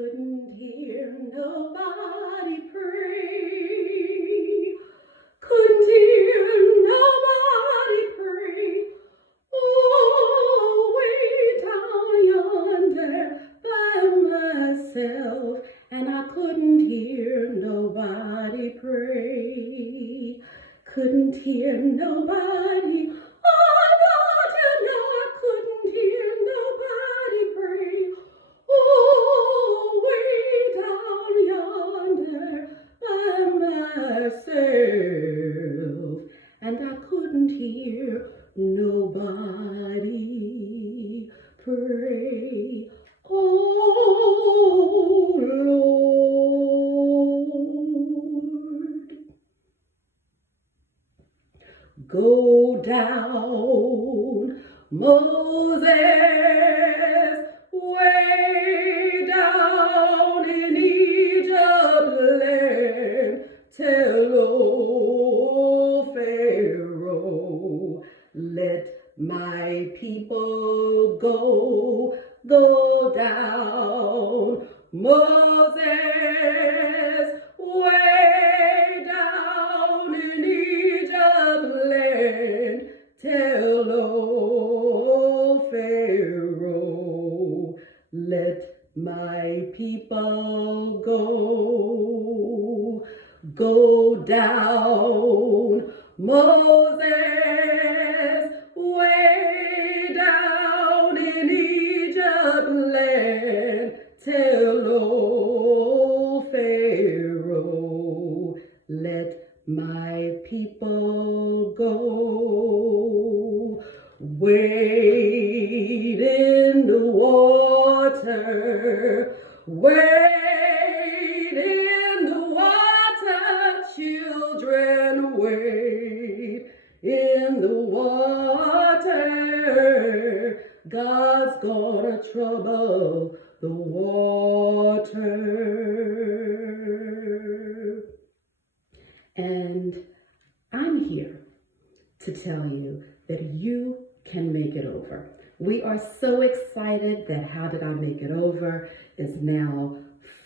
couldn't hear nobody pray. Couldn't hear nobody pray. Oh, way down yonder by myself, and I couldn't hear nobody pray. Couldn't hear nobody. Oh, no, I couldn't hear nobody pray. Oh, way down yonder by myself, and I couldn't hear nobody pray. Oh, Lord, go down, Moses, way down in Egypt land. Tell old Pharaoh, let my people go. Go down, Moses, way down in Egypt land. Tell old Pharaoh, let my people go. Go down, Moses, way down in Egypt land. Tell old Pharaoh, let my people go. Wade in the water, wade in the water, children, wade in the water. God's gonna trouble the water. And I'm here to tell you that you can make it over. We are so excited that How Did I Make It Over is now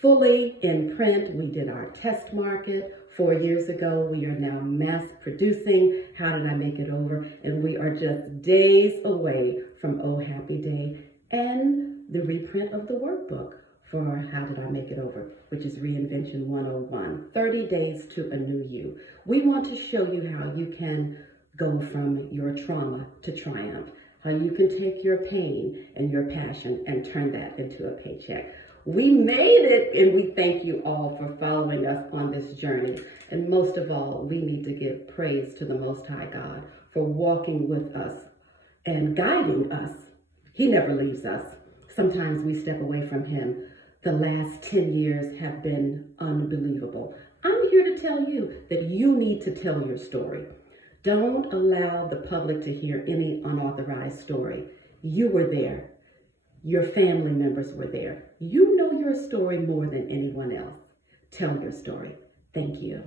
fully in print. We did our test market 4 years ago. We are now mass producing How Did I Make It Over, and we are just days away from Oh Happy Day and the reprint of the workbook for How Did I Make It Over, which is Reinvention 101, 30 Days to a New You. We want to show you how you can go from your trauma to triumph, how you can take your pain and your passion and turn that into a paycheck. We made it, and we thank you all for following us on this journey. And most of all, we need to give praise to the Most High God for walking with us and guiding us. He never leaves us. Sometimes we step away from him. The last 10 years have been unbelievable. I'm here to tell you that you need to tell your story. Don't allow the public to hear any unauthorized story. You were there. Your family members were there. You know your story more than anyone else. Tell your story. Thank you.